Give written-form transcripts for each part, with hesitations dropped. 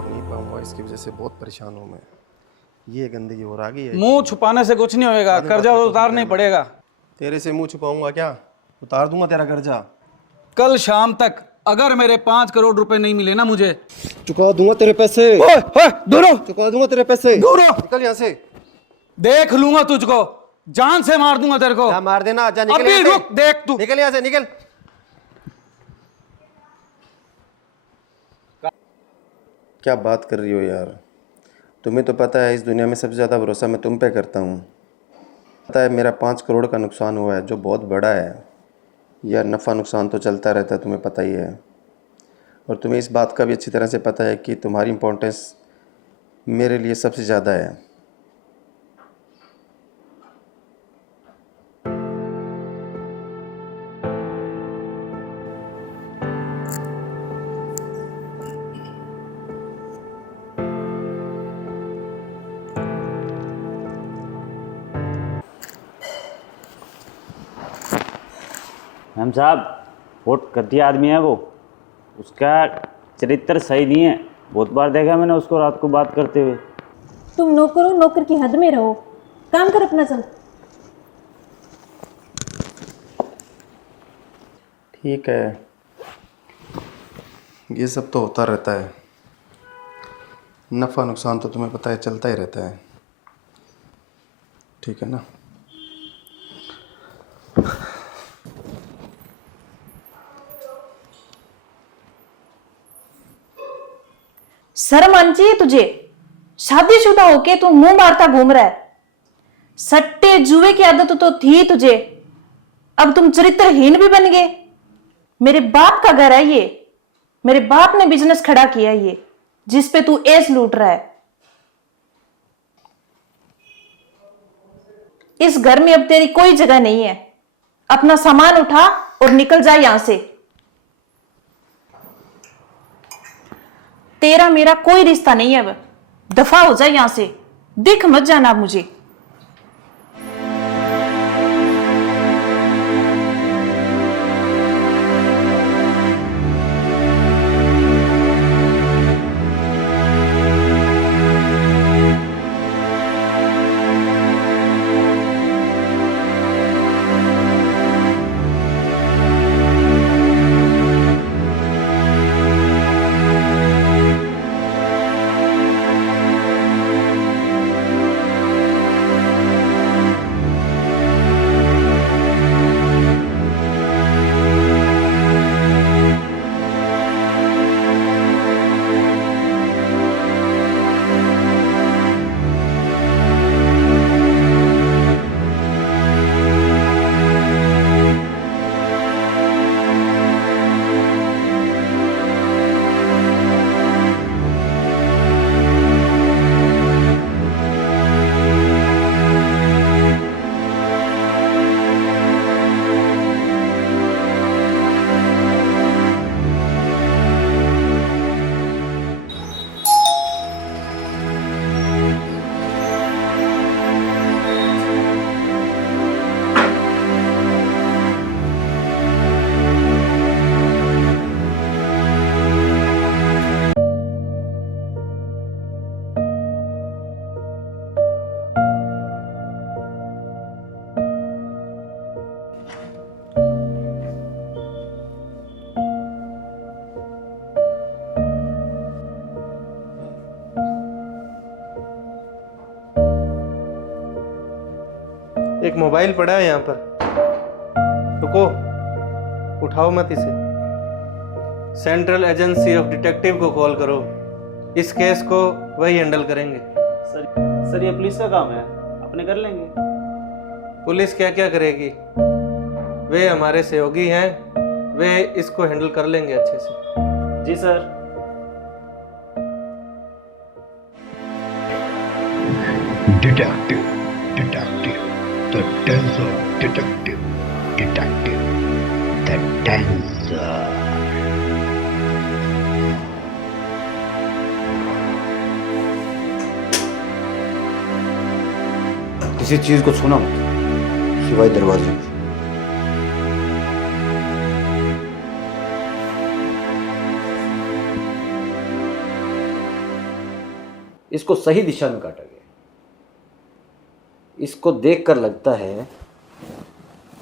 उतार नहीं पाऊंगा, इसकी वजह से बहुत परेशान हूँ मैं। ये गंदगी और आ गई है। मुंह छुपाने से कुछ नहीं होएगा, कर्जा तो उतारना ही पड़ेगा। तेरे से मुंह छुपाऊंगा क्या? उतार दूंगा तेरा कर्जा। कल शाम तक अगर मेरे 5 करोड़ रुपए नहीं मिले ना मुझे, चुका दूंगा तेरे पैसे। ओए ओए दूर हो, चुका दूंगा तेरे पैसे। दूर हो, निकल यहाँ से। देख लूंगा तुझको, जान से मार दूंगा तेरे को। जा मार देना, जा निकल अभी यहाँ से। रुक, देख तू। निकल यहाँ से, निकल। क्या बात कर रही हो यार? तुम्हें तो पता है इस दुनिया में सबसे ज़्यादा भरोसा मैं तुम पे करता हूँ। पता है मेरा 5 करोड़ का नुकसान हुआ है, जो बहुत बड़ा है यार। नफ़ा नुकसान तो चलता रहता है, तुम्हें पता ही है। और तुम्हें इस बात का भी अच्छी तरह से पता है कि तुम्हारी इम्पोर्टेंस मेरे लिए सबसे ज़्यादा है। मैम साहब, बहुत घटिया आदमी है वो। उसका चरित्र सही नहीं है। बहुत बार देखा मैंने उसको रात को बात करते हुए। तुम नौकर हो, नौकर की हद में रहो। काम कर अपना, चल। ठीक है, ये सब तो होता रहता है। नफ़ा नुकसान तो तुम्हें पता है चलता ही रहता है, ठीक है ना? शर्म आनी चाहिए तुझे। शादीशुदा होके तू मुंह मारता घूम रहा है। सट्टे जुए की आदत तो थी तुझे, अब तुम चरित्रहीन भी बन गए। मेरे बाप का घर है ये, मेरे बाप ने बिजनेस खड़ा किया ये, जिस पे तू ऐस लूट रहा है। इस घर में अब तेरी कोई जगह नहीं है। अपना सामान उठा और निकल जा यहां से। तेरा मेरा कोई रिश्ता नहीं है। अब दफा हो जा यहां से, दिख मत जाना मुझे। एक मोबाइल पड़ा है यहाँ पर, रुको, उठाओ मत इसे। सेंट्रल एजेंसी ऑफ डिटेक्टिव को कॉल करो। इस केस को वही हैंडल करेंगे। सर ये पुलिस का काम है, अपने कर लेंगे। पुलिस क्या क्या करेगी? वे हमारे सहयोगी हैं, वे इसको हैंडल कर लेंगे अच्छे से। जी sir. Detective, detective, the Denser detective, detective, the Denser. किसी चीज को छूना मत, सिवाय दरवाजे के। इसको सही दिशा में काटा गया। इसको देखकर लगता है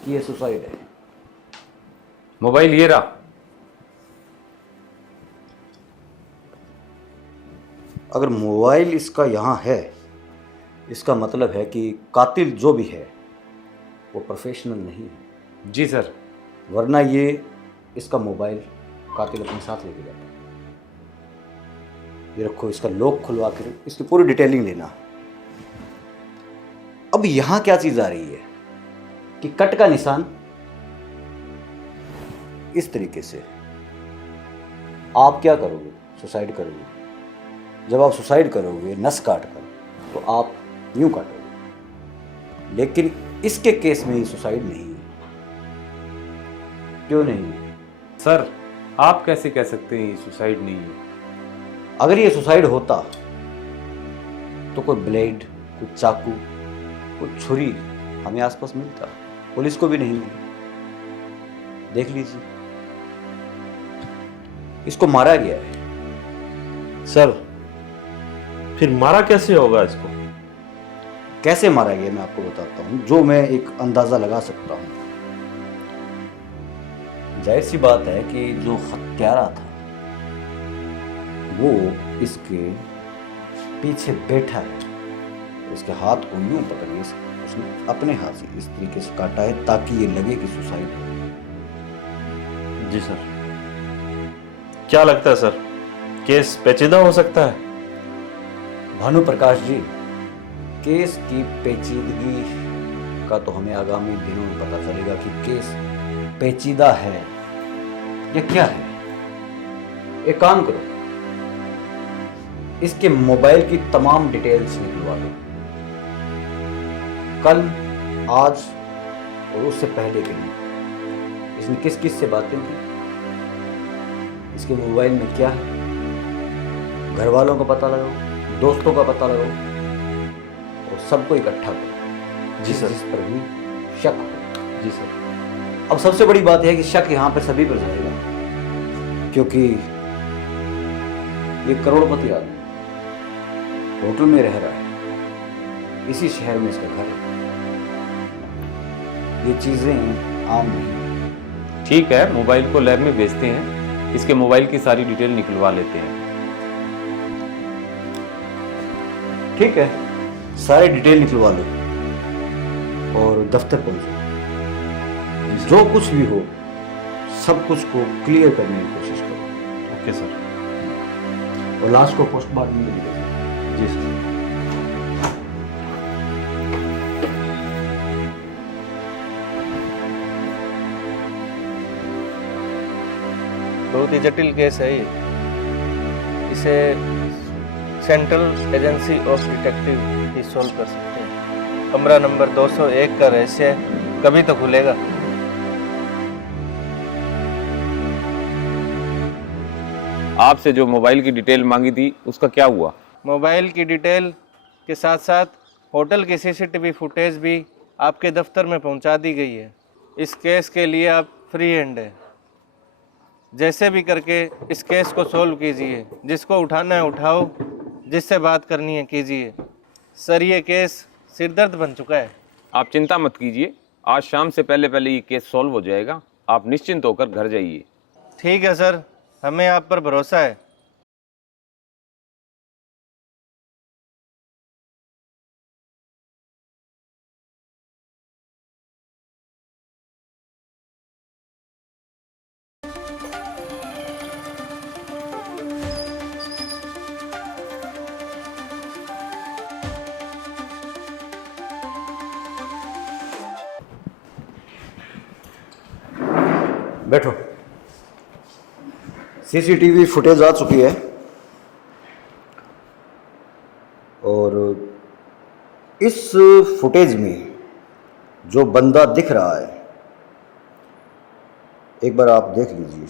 कि ये सुसाइड है। मोबाइल ये रहा। अगर मोबाइल इसका यहाँ है, इसका मतलब है कि कातिल जो भी है वो प्रोफेशनल नहीं है। जी सर। वरना ये इसका मोबाइल कातिल अपने साथ लेके जाता है। ये रखो, इसका लॉक खुलवा कर इसकी पूरी डिटेलिंग लेना। अब यहाँ क्या चीज़ आ रही है कि कट का निशान इस तरीके से। आप क्या करोगे? सुसाइड करोगे। जब आप सुसाइड करोगे नस काट कर, तो आप यूं काटोगे। लेकिन इसके केस में ये सुसाइड नहीं है। क्यों नहीं है? सर आप कैसे कह सकते हैं ये सुसाइड नहीं है? अगर ये सुसाइड होता तो कोई ब्लेड, कोई चाकू, कोई छुरी हमें आसपास मिलता, पुलिस को भी नहीं मिली। देख लीजिए, इसको मारा गया है। सर फिर मारा कैसे होगा इसको? कैसे मारा गया मैं आपको बताता हूं, जो मैं एक अंदाजा लगा सकता हूं। जाहिर सी बात है कि जो हत्यारा था वो इसके पीछे बैठा है। इसके हाथ को यूं पकड़िए, उसने अपने हाथ से इस तरीके से काटा है ताकि ये लगे कि सुसाइड है। जी सर। क्या लगता है सर, केस पेचीदा हो सकता है? भानु प्रकाश जी, केस की पेचीदगी का तो हमें आगामी दिनों में पता चलेगा कि केस पेचीदा है या क्या है। एक काम करो, इसके मोबाइल की तमाम डिटेल्स निकलवा दो। कल, आज और उससे पहले के लिए इसने किस किस से बातें की, इसके मोबाइल में क्या है, घर वालों का पता लगाओ, दोस्तों का पता लगाओ और सबको इकट्ठा करो। जी सर। जिस पर भी शक हो। जी सर। अब सबसे बड़ी बात यह है कि शक यहाँ पर सभी पर जाएगा, क्योंकि ये करोड़पति आदमी होटल में रह रहा है, इसी शहर में इसका घर है। ये चीजें आम नहीं हैं। ठीक है, मोबाइल को लैब में भेजते हैं, इसके मोबाइल की सारी डिटेल निकलवा लेते हैं। ठीक है, सारी डिटेल निकलवा लो और दफ्तर पहुंचो। जो कुछ भी हो सब कुछ को क्लियर करने की कोशिश करो। Okay sir. और लाश को पोस्टमार्टम में भेजो। जी सर। बहुत ही जटिल केस है ये। इसे central agency of detective he solve कर सकते हैं। कमरा नंबर 201 का रहस्य कभी तो खुलेगा। आपसे जो मोबाइल की डिटेल मांगी थी उसका क्या हुआ? मोबाइल की डिटेल के साथ साथ होटल की सीसीटीवी फुटेज भी आपके दफ्तर में पहुंचा दी गई है। इस केस के लिए आप फ्री हैंड है। जैसे भी करके इस केस को सॉल्व कीजिए। जिसको उठाना है उठाओ, जिससे बात करनी है कीजिए। सर ये केस सिरदर्द बन चुका है। आप चिंता मत कीजिए, आज शाम से पहले पहले ये केस सॉल्व हो जाएगा। आप निश्चिंत होकर घर जाइए। ठीक है सर, हमें आप पर भरोसा है। बैठो। सीसीटीवी फुटेज आ चुकी है और इस फुटेज में जो बंदा दिख रहा है एक बार आप देख लीजिए।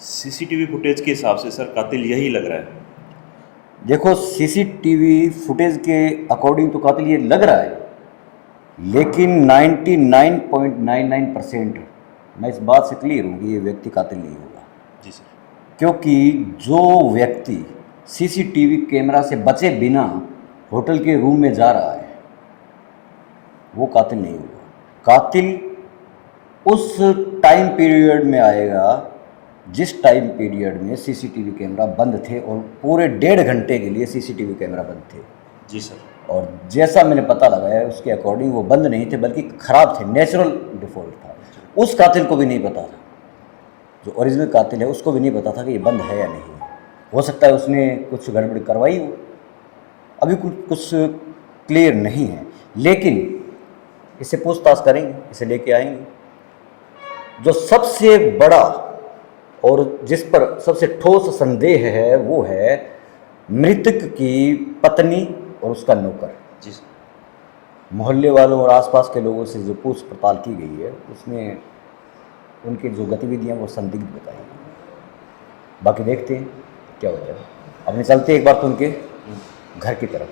सीसीटीवी फुटेज के हिसाब से सर कातिल यही लग रहा है। देखो सीसीटीवी फुटेज के अकॉर्डिंग तो कातिल ये लग रहा है, लेकिन 99.99% मैं इस बात से क्लियर हूँ कि ये व्यक्ति कातिल नहीं होगा। जी सर। क्योंकि जो व्यक्ति सीसीटीवी कैमरा से बचे बिना होटल के रूम में जा रहा है वो कातिल नहीं होगा। कातिल उस टाइम पीरियड में आएगा जिस टाइम पीरियड में सीसीटीवी कैमरा बंद थे, और पूरे 1.5 घंटे के लिए सीसीटीवी कैमरा बंद थे। जी सर। और जैसा मैंने पता लगाया उसके अकॉर्डिंग वो बंद नहीं थे बल्कि ख़राब थे, नेचुरल डिफ़ॉल्ट था। उस कातिल को भी नहीं पता था, जो ओरिजिनल कातिल है उसको भी नहीं पता था कि ये बंद है या नहीं है। हो सकता है उसने कुछ गड़बड़ करवाई हो, अभी कुछ क्लियर नहीं है, लेकिन इससे पूछताछ करेंगे, इसे लेके आएंगे। जो सबसे बड़ा और जिस पर सबसे ठोस संदेह है वो है मृतक की पत्नी और उसका नौकर। जी सर। मोहल्ले वालों और आसपास के लोगों से जो पूछ पड़ताल की गई है उसमें उनकी जो गतिविधियां वो संदिग्ध बताई हैं। बाकी देखते हैं क्या होता है। अब मैं चलते एक बार तो उनके घर की तरफ,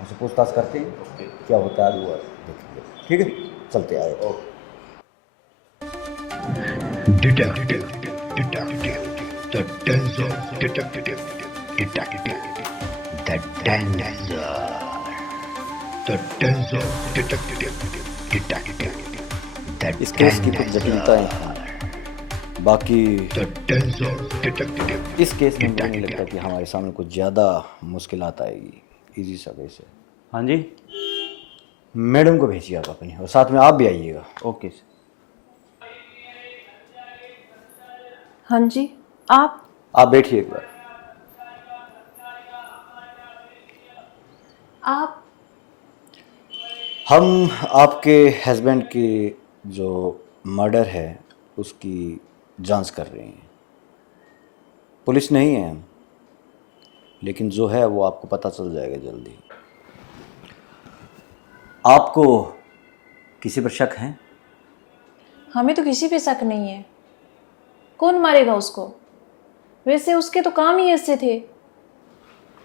उनसे पूछताछ करते हैं क्या होता है, वो देखेंगे। ठीक है, चलते आए। Detective, detective, the Denzel detective, detective, the Denzel, the Denzel detective, detective, the इस केस की कुछ जटिलताएं हैं, बाकी the Denzel detective, इस केस में मुझे नहीं लगता कि हमारे सामने कुछ ज़्यादा मुश्किलात आएगी। इजी सा केस है। हाँ जी। मैडम को भेजिए आप अपनी, और साथ में आप भी आइएगा। Okay sir. हाँ जी, आप बैठिए एक बार। आप हम आपके हस्बैंड की जो मर्डर है उसकी जांच कर रहे हैं। पुलिस नहीं है हम, लेकिन जो है वो आपको पता चल जाएगा जल्दी। आपको किसी पर शक है? हमें तो किसी पे शक नहीं है। कौन मारेगा उसको? वैसे उसके तो काम ही ऐसे थे।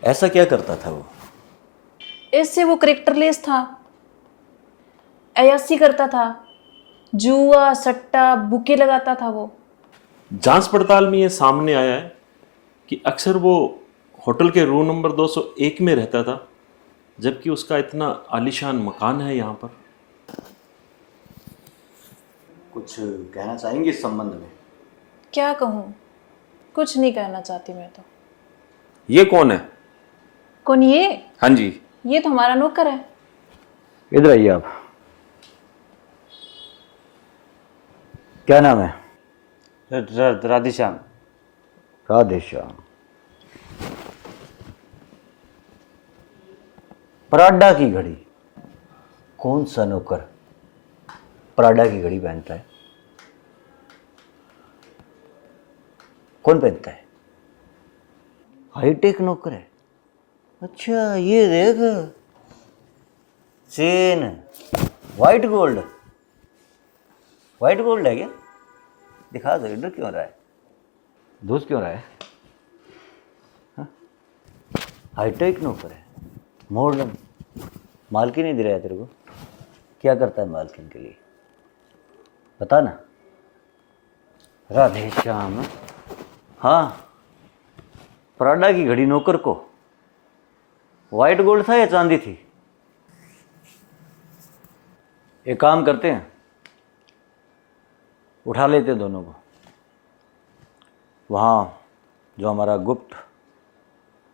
ऐसा क्या करता था वो? ऐसे वो करेक्टरलेस था, अय्याशी करता था, जुआ सट्टा बुके लगाता था वो। जांच पड़ताल में ये सामने आया है कि अक्सर वो होटल के रूम नंबर 201 में रहता था, जबकि उसका इतना आलीशान मकान है यहाँ पर। कुछ कहना चाहेंगे इस संबंध में? क्या कहूँ, कुछ नहीं कहना चाहती मैं तो। ये कौन है? कौन ये? हाँ जी। ये तो हमारा नौकर है। इधर आइए आप। क्या नाम है? राधेश्याम। राधेश्याम। पराडा की घड़ी? कौन सा नौकर पराडा की घड़ी पहनता है? कौन पहनता है? हाईटेक नौकर है। अच्छा, ये देख, chain white gold. White gold है क्या? दिखा दो। इधर क्यों रहा है? धूस क्यों रहा है? हाईटेक नौकर है, मॉडर्न। मालकिन नहीं दे रहा है तेरे को? क्या करता है मालकिन के लिए बता ना। राधेश्याम। हाँ, पराडा की घड़ी नौकर को वाइट गोल्ड था या चांदी थी? एक काम करते हैं, उठा लेते दोनों को, वहाँ जो हमारा गुप्त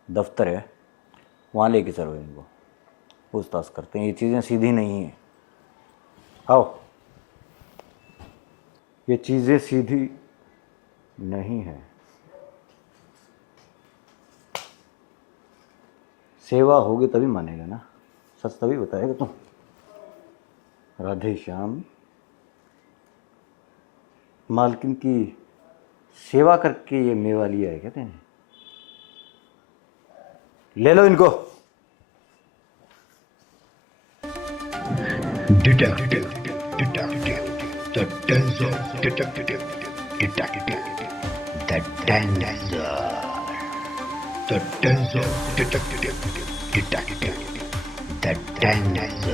दफ्तर है वहाँ लेके चलो इनको, पूछताछ करते हैं। ये चीज़ें सीधी नहीं हैं। आओ। ये चीज़ें सीधी नहीं है। सेवा होगी तभी मानेगा ना, सच तभी बताएगा तुम। राधेश्याम, मालकिन की सेवा करके ये मेवा लिया है क्या तेने? ले लो इनको। detective, detective, the Denzel detective, detective, the Denzel, The Denzel Detective. The Denzel.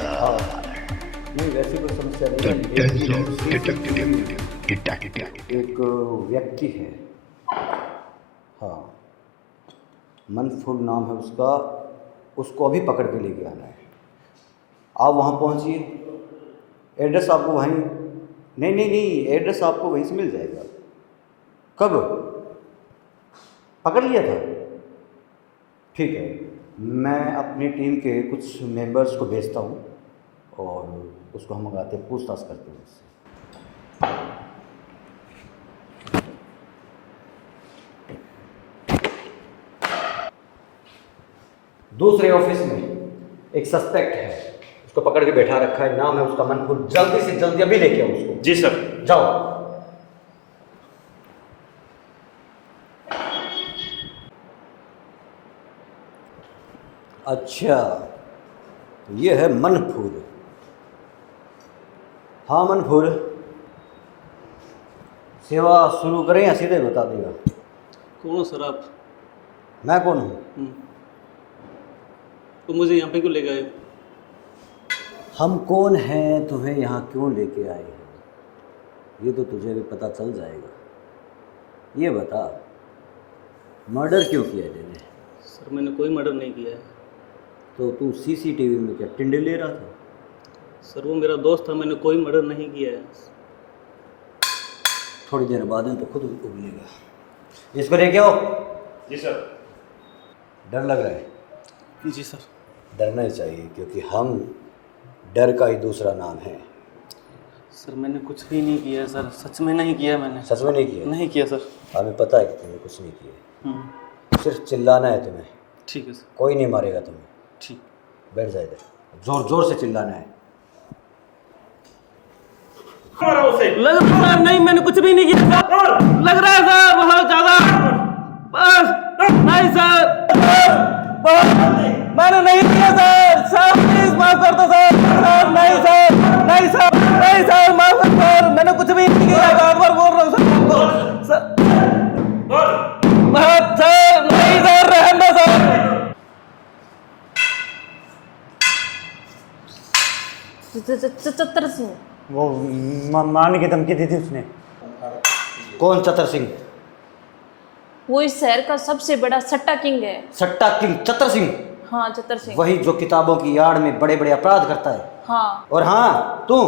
नहीं वैसी कोई समस्या The नहीं है। Denzel एक Detective. एक व्यक्ति है, हाँ, मनफुल नाम है उसका, उसको अभी पकड़ के लेके आना है। आप वहाँ पहुँचिए, एड्रेस आपको वहीं, नहीं, एड्रेस आपको वहीं से मिल जाएगा। कब पकड़ लिया था? ठीक है, मैं अपनी टीम के कुछ मेंबर्स को भेजता हूँ और उसको हम मंगाते हैं, पूछताछ करते हैं उससे। दूसरे ऑफिस में एक सस्पेक्ट है, उसको पकड़ के बैठा रखा है, नाम है उसका मनफुल। जल्दी से जल्दी अभी लेके आओ उसको। जी सर। जाओ। अच्छा, ये है मनफूल। हाँ मनफूल, सेवा शुरू करें या सीधे बता देगा? कौन हो सर आप? मैं कौन हूँ? तो मुझे यहाँ पे क्यों ले गए? हम कौन हैं, तुम्हें यहाँ क्यों लेके आए हैं, ये तो तुझे भी पता चल जाएगा। ये बता, मर्डर क्यों किया तूने? सर मैंने कोई मर्डर नहीं किया है। तो तू सीसीटीवी में क्या टिंडे ले रहा था? सर वो मेरा दोस्त था, मैंने कोई मर्डर नहीं किया है। थोड़ी देर बाद में तो खुद उगलेगा। इसको लेके आओ। जी सर। डर लग रहा है? जी सर। डरना ही चाहिए, क्योंकि हम डर का ही दूसरा नाम है। सर मैंने कुछ भी नहीं किया है सर, सच में नहीं किया मैंने। सच में नहीं किया? नहीं किया सर। हमें पता है कि तुमने कुछ नहीं किया। सिर्फ चिल्लाना है तुम्हें। ठीक है सर। कोई नहीं मारेगा तुम्हें। ठीक। बैठ जाए इधर, जोर जोर से चिल्लाना है। लग रहा है नहीं, मैंने कुछ भी नहीं किया सर। लग रहा है सर बहुत ज्यादा। बस नहीं सर, मैंने नहीं किया सर। सर प्लीज माफ कर दो सर। सर नहीं सर, नहीं सर, नहीं सर, माफ कर सर, मैंने कुछ भी नहीं किया। बार बार बोल रहा हूँ सर आपको। सर बहुत सर, नहीं सर, रहने दो सर। चतर सिंह। वो मारने की धमकी दी थी उसने। कौन चतर सिंह? वो इस शहर का सबसे बड़ा सट्टा किंग है। सट्टा किंग चतर सिंह? हाँ चतर सिंह। वही जो किताबों की आड़ में बड़े बड़े अपराध करता है। हाँ। और हाँ तू?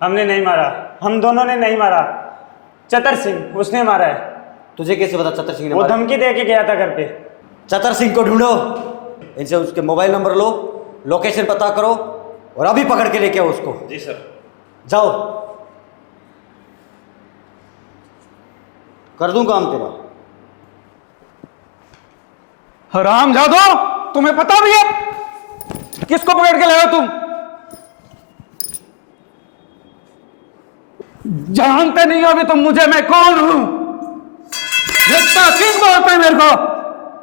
हमने नहीं मारा, हम दोनों ने नहीं मारा, चतर सिंह उसने मारा है। तुझे कैसे पता चतर सिंह ने वो मारा? धमकी दे के गया था घर पे। चतर सिंह को ढूंढो, इनसे उसके मोबाइल नंबर लो, लोकेशन पता करो और अभी पकड़ के लेके आओ उसको। जी सर। जाओ, कर दूं काम तेरा। हराम जादो, तुम्हें पता भी है किसको पकड़ के लाए हो तुम? जानते नहीं हो अभी तुम मुझे, मैं कौन हूं? जितना किस बोलते हैं मेरे को?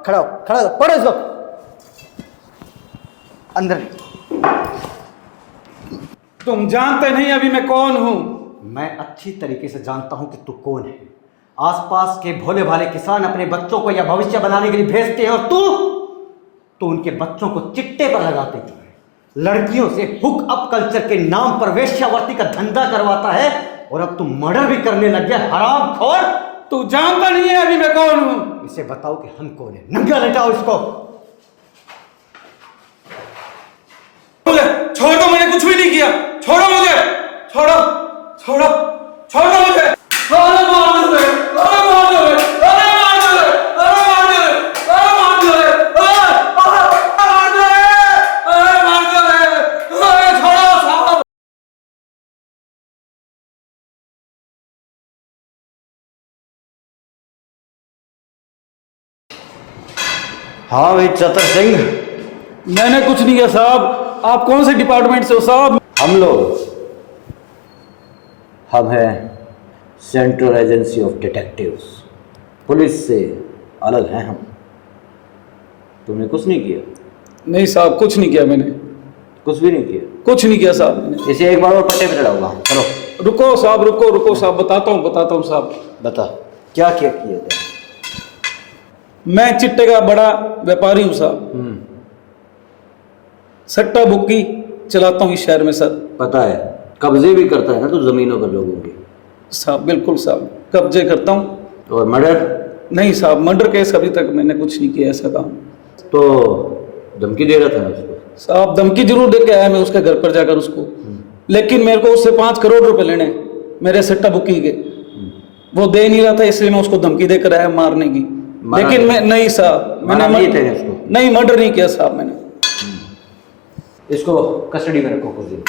खड़ा हो, खड़ा हो, पढ़ो इसको अंदर। तुम जानते नहीं अभी मैं कौन हूं? मैं अच्छी तरीके से जानता हूं कि तू कौन है। आसपास के भोले भाले किसान अपने बच्चों को या भविष्य बनाने के लिए भेजते हैं और तू उनके बच्चों को चिट्टे पर लगाते हैं। लड़कियों से हुक अप कल्चर के नाम पर वेश्यावृत्ति का धंधा करवाता है और अब तू मर्डर भी करने लग गया, हरामखोर। तू जानता नहीं है अभी मैं कौन हूं? इसे बताओ कि हम कौन है। नंगा लेटाओ इसको। मुझे छोड़ दो, मैंने कुछ भी नहीं किया। छोड़ो मुझे, छोड़ो, छोड़ो, छोड़ो मुझे। अरे मार दो, अरे मार दो, अरे मार दो, अरे मार दो, अरे मार दो, अरे मार दो, अरे छोड़ो साहब। हाँ भाई चतर सिंह। मैंने कुछ नहीं किया साहब। आप कौन से डिपार्टमेंट से हो साहब? हम हैं central agency of detectives, police से अलग हैं हम। तुमने कुछ नहीं किया? नहीं साहब, कुछ नहीं किया मैंने, कुछ भी नहीं किया? कुछ नहीं किया साहब मैंने। इसे एक बार और पट्टे पे चढ़ाऊंगा। चलो रुको साहब, रुको साहब, बताता हूँ साहब। बता क्या क्या किया था? मैं चिट्टे का बड़ा व्यापारी हूँ साहब। सट्टा बुक्की चलाता हूँ इस शहर में सर। पता है, कब्जे भी करता है ना तो जमीनों पर लोगों की। साहब बिल्कुल साहब, कब्जे करता हूँ। और मर्डर? नहीं साहब, मर्डर केस अभी तक मैंने कुछ नहीं किया ऐसा काम। तो धमकी दे रहा था ना उसको? साहब धमकी जरूर दे के आया मैं उसके घर पर जाकर उसको, लेकिन मेरे को उससे 5 करोड़ रुपए लेने मेरे सट्टा बुकी के। वो दे नहीं रहा था, इसलिए मैं उसको धमकी देकर आया मारने की। लेकिन मैं नहीं साहब, मैंने उसको? नहीं, मर्डर नहीं किया साहब मैंने। इसको कस्टडी में रखो कुछ दिन।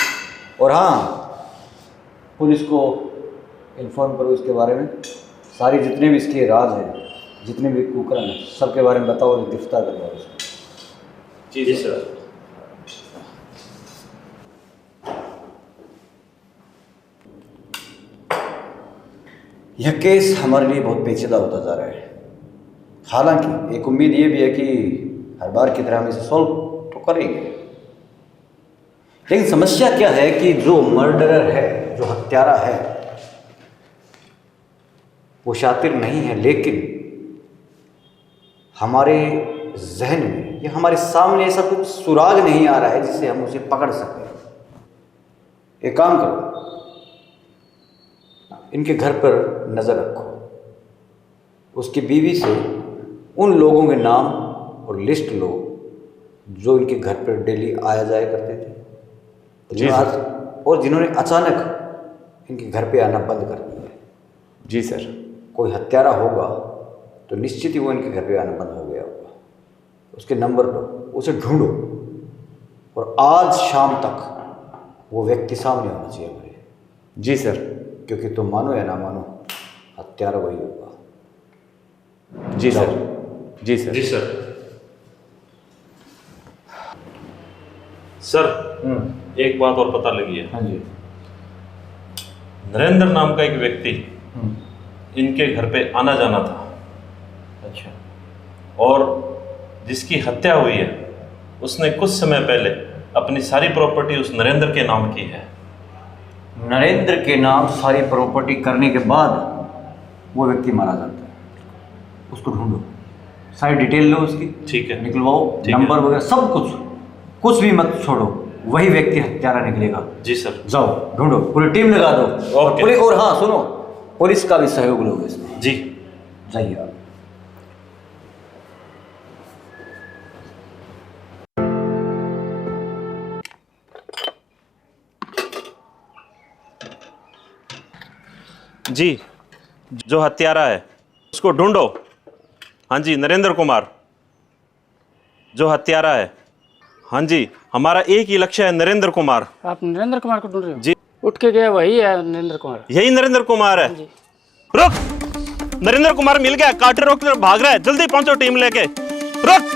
और हाँ, पुलिस को इन्फॉर्म करो इसके बारे में। सारी जितने भी इसके राज हैं, जितने भी कुकर्म हैं, सबके बारे में बताओ और गिरफ्तार करवाओ उसको। जी सर। यह केस हमारे लिए बहुत पेचीदा होता जा रहा है। हालांकि एक उम्मीद ये भी है कि हर बार की तरह हम इसे सॉल्व तो करेंगे। लेकिन समस्या क्या है कि जो मर्डरर है, जो हत्यारा है, वो शातिर नहीं है, लेकिन हमारे जहन में या हमारे सामने ऐसा कुछ सुराग नहीं आ रहा है जिससे हम उसे पकड़ सकें। एक काम करो, इनके घर पर नज़र रखो, उसकी बीवी से उन लोगों के नाम और लिस्ट लो जो इनके घर पर डेली आया जाया करते थे और जिन्होंने अचानक इनके घर पे आना बंद कर दिया है। जी सर। कोई हत्यारा होगा तो निश्चित ही वो इनके घर पे आना बंद हो गया होगा। उसके नंबर लो, उसे ढूंढो और आज शाम तक वो व्यक्ति सामने होना चाहिए हमारे। जी सर। क्योंकि तुम मानो या ना मानो, हत्यारा वही होगा। जी सर। जी सर। जी सर। सर, एक बात और पता लगी है। हाँ जी। नरेंद्र नाम का एक व्यक्ति इनके घर पे आना जाना था। अच्छा। और जिसकी हत्या हुई है उसने कुछ समय पहले अपनी सारी प्रॉपर्टी उस नरेंद्र के नाम की है। नरेंद्र के नाम सारी प्रॉपर्टी करने के बाद वो व्यक्ति मारा जाता है। उसको ढूंढो, सारी डिटेल लो उसकी। ठीक है। निकलवाओ, ठीक है। नंबर वगैरह सब कुछ भी मत छोड़ो, वही व्यक्ति हत्यारा निकलेगा। जी सर। जाओ ढूंढो, पूरी टीम लगा दो। ओके। और हाँ सुनो, पुलिस का भी सहयोग लो इसमें। जी। जाइए आप। जी, जो हत्यारा है उसको ढूंढो। हाँ जी, नरेंद्र कुमार जो हत्यारा है। हाँ जी, हमारा एक ही लक्ष्य है, नरेंद्र कुमार। आप नरेंद्र कुमार को ढूंढ रहे हो? जी। उठ के गया वही है नरेंद्र कुमार। यही नरेंद्र कुमार है। रुक, नरेंद्र कुमार मिल गया, कार्टर रोक कर भाग रहा है, जल्दी पहुंचो टीम लेके। रुक।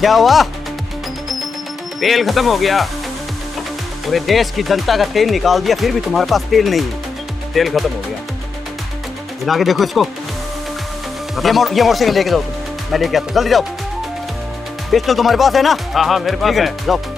क्या हुआ? तेल खत्म हो गया। पूरे देश की जनता का तेल निकाल दिया, फिर भी तुम्हारे पास तेल नहीं है। तेल खत्म हो गया। जिला के देखो इसको। ये मोटरसाइकिल लेके जाओ तुम, मैं लेके आता हूँ, जल्दी जाओ। पिस्टल तुम्हारे पास है ना? हाँ हाँ मेरे पास ठीक है। जाओ।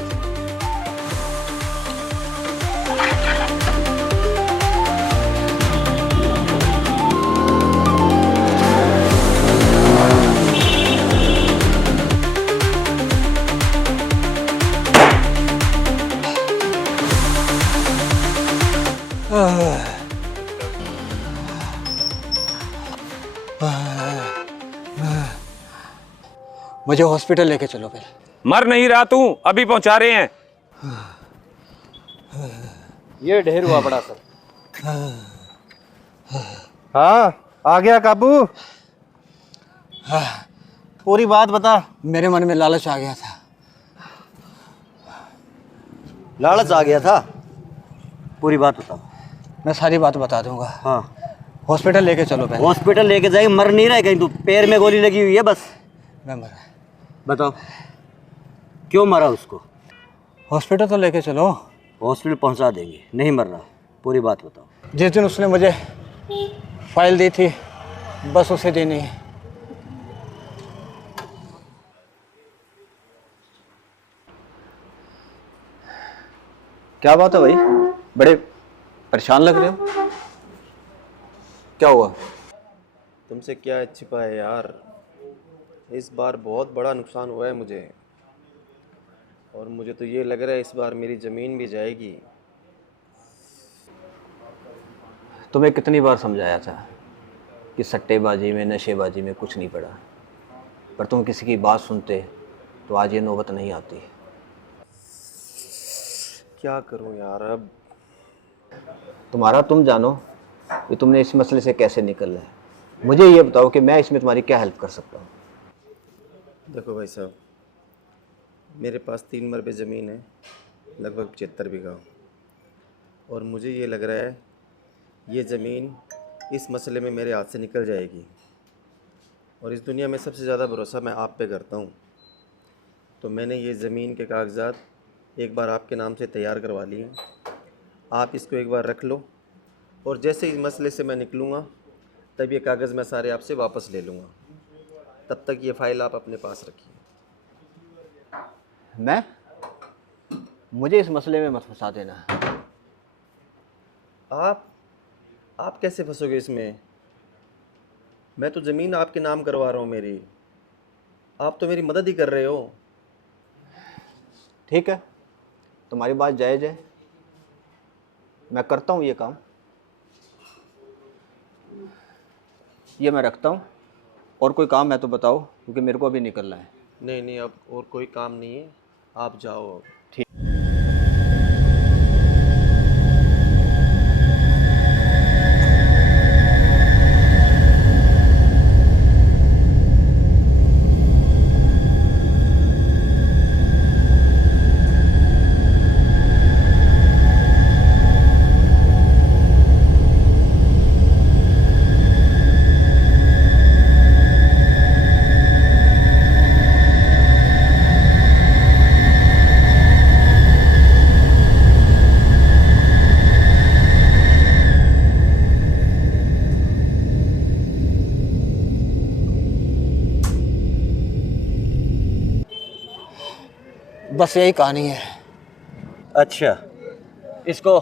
मुझे हॉस्पिटल लेके चलो पहले। मर नहीं रहा तू, अभी पहुंचा रहे हैं। ये ढेर हुआ बड़ा सर। हाँ आ गया काबू। पूरी बात बता। मेरे मन में लालच आ गया था। लालच आ गया था? पूरी बात बताओ। मैं सारी बात बता दूंगा। हाँ हॉस्पिटल लेके चलो पहले। हॉस्पिटल लेके जाएंगे? मर नहीं रहा है कहीं तू? पैर में गोली लगी हुई है बस। मैं मरा। बताओ क्यों मरा उसको? हॉस्पिटल तो लेके चलो। हॉस्पिटल पहुंचा देंगे, नहीं मर रहा। पूरी बात बताओ। जिस दिन उसने मुझे फाइल दी थी बस उसे देनी है। क्या बात है भाई, बड़े परेशान लग रहे हो? क्या हुआ? तुमसे क्या छिपा है यार, इस बार बहुत बड़ा नुकसान हुआ है मुझे, और मुझे तो ये लग रहा है इस बार मेरी ज़मीन भी जाएगी। तुम्हें कितनी बार समझाया था कि सट्टेबाजी में नशेबाजी में कुछ नहीं पड़ा, पर तुम किसी की बात सुनते तो आज ये नौबत नहीं आती। क्या करूं यार अब? तुम्हारा तुम जानो कि तुमने इस मसले से कैसे निकलना है। मुझे ये बताओ कि मैं इसमें तुम्हारी क्या हेल्प कर सकता हूँ। देखो भाई साहब, मेरे पास 3 मरबे ज़मीन है, लगभग 75 बीघा, और मुझे ये लग रहा है ये ज़मीन इस मसले में मेरे हाथ से निकल जाएगी, और इस दुनिया में सबसे ज़्यादा भरोसा मैं आप पे करता हूँ। तो मैंने ये ज़मीन के कागज़ात एक बार आपके नाम से तैयार करवा लिए हैं। आप इसको एक बार रख लो, और जैसे इस मसले से मैं निकलूँगा तब ये कागज़ मैं सारे आपसे वापस ले लूँगा। तब तक ये फ़ाइल आप अपने पास रखिए। मैं? मुझे इस मसले में मत फंसा देना। आप कैसे फंसोगे इसमें? मैं तो ज़मीन आपके नाम करवा रहा हूँ मेरी, आप तो मेरी मदद ही कर रहे हो। ठीक है, तुम्हारी बात जायज़ है, मैं करता हूँ ये काम। ये मैं रखता हूँ, और कोई काम है तो बताओ, क्योंकि मेरे को अभी निकलना है। नहीं नहीं, अब और कोई काम नहीं है, आप जाओ अब। ठीक। बस यही कहानी है। अच्छा, इसको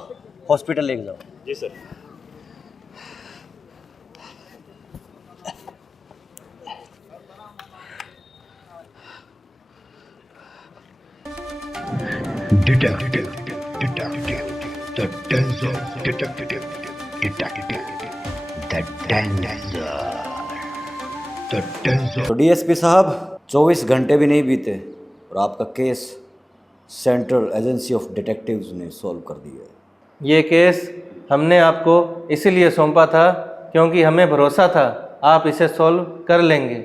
हॉस्पिटल लेके जाओ। जी sir. Detective, detective, the Denzel detective, detective, the Denzel, the Denzel. तो डीएसपी साहब, 24 घंटे भी नहीं बीते और आपका case central agency of detectives ने सॉल्व कर दिया है। ये केस हमने आपको इसीलिए सौंपा था क्योंकि हमें भरोसा था आप इसे सॉल्व कर लेंगे।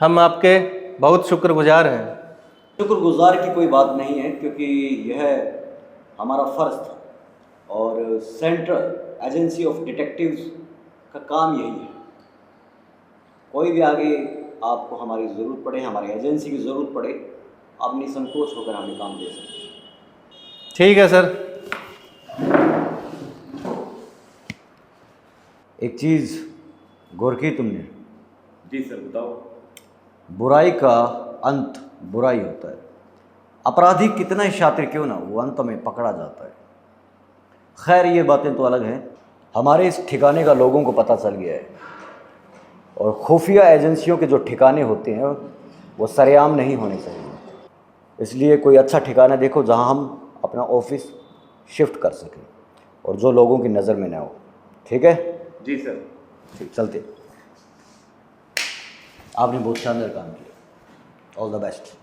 हम आपके बहुत शुक्रगुजार हैं। शुक्रगुजार की कोई बात नहीं है, क्योंकि यह हमारा फ़र्ज़ था और सेंट्रल एजेंसी ऑफ डिटेक्टिव्स का काम यही है। कोई भी आगे आपको हमारी ज़रूरत पड़े, हमारी एजेंसी की ज़रूरत पड़े, आप निसंकोच होकर हमें काम दे सकते हैं। ठीक है सर। एक चीज़ गौर की तुमने? जी सर बताओ। बुराई का अंत बुराई होता है। अपराधी कितना ही शातिर क्यों ना, वो अंत में पकड़ा जाता है। खैर ये बातें तो अलग हैं। हमारे इस ठिकाने का लोगों को पता चल गया है, और खुफिया एजेंसियों के जो ठिकाने होते हैं वो सरेआम नहीं होने चाहिए। इसलिए कोई अच्छा ठिकाना देखो जहां हम अपना ऑफिस शिफ्ट कर सकें और जो लोगों की नज़र में ना हो। ठीक है? जी सर। ठीक, चलते। आपने बहुत शानदार काम किया। All the best.